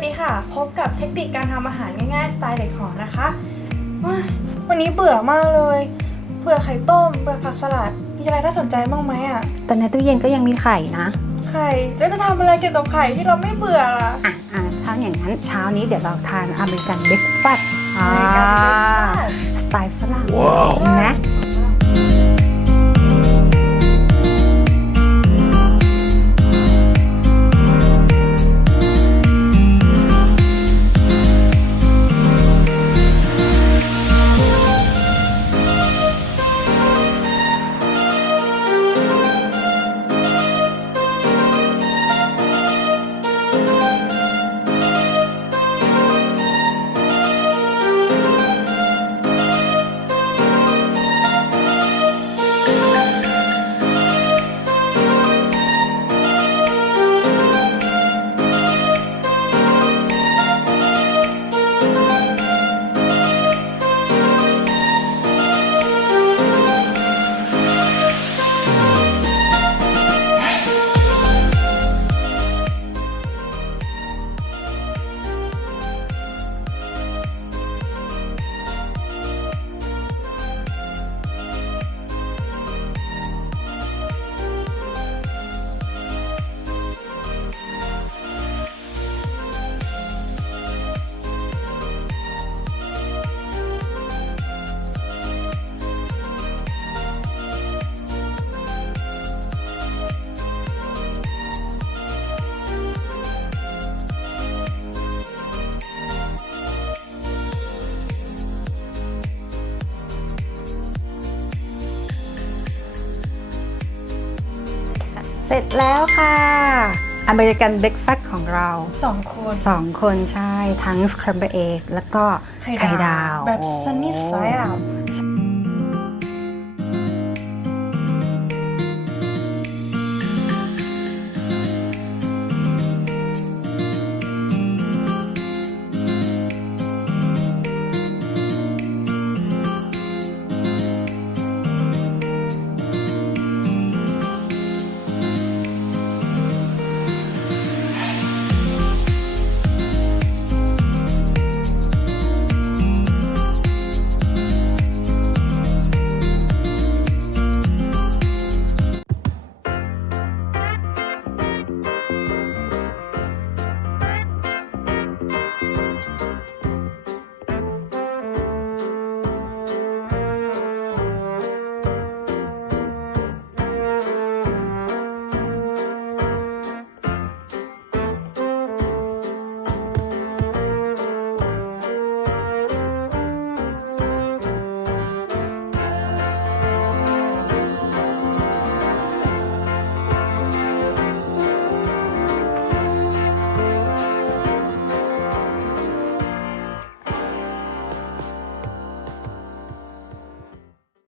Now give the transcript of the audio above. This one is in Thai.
วัสดีค่ะ พบกับเทคนิคการทำอาหารง่ายๆ สไตล์เด็กหอนะคะว้ายวันนี้เบื่อมากเลย เบื่อไข่ต้ม เบื่อผักสลัด มีอะไรน่าสนใจบ้างไหมอะแต่ในตู้เย็นก็ยังมีไข่นะ ไข่แล้วจะทำอะไรเกี่ยวกับไข่ที่เราไม่เบื่อล่ะ อะอะถ้าอย่างนั้นเช้านี้เดี๋ยวเราทานอเมริกันเบรกฟาสต์ เสร็จแล้วค่ะอเมริกันเบรกฟาสต์ของเราสองคน สองคนใช่ทั้งสครัมเบอร์เอ็กแล้วก็ไข่ดาว แบบซันนี่ไซด์อะใช่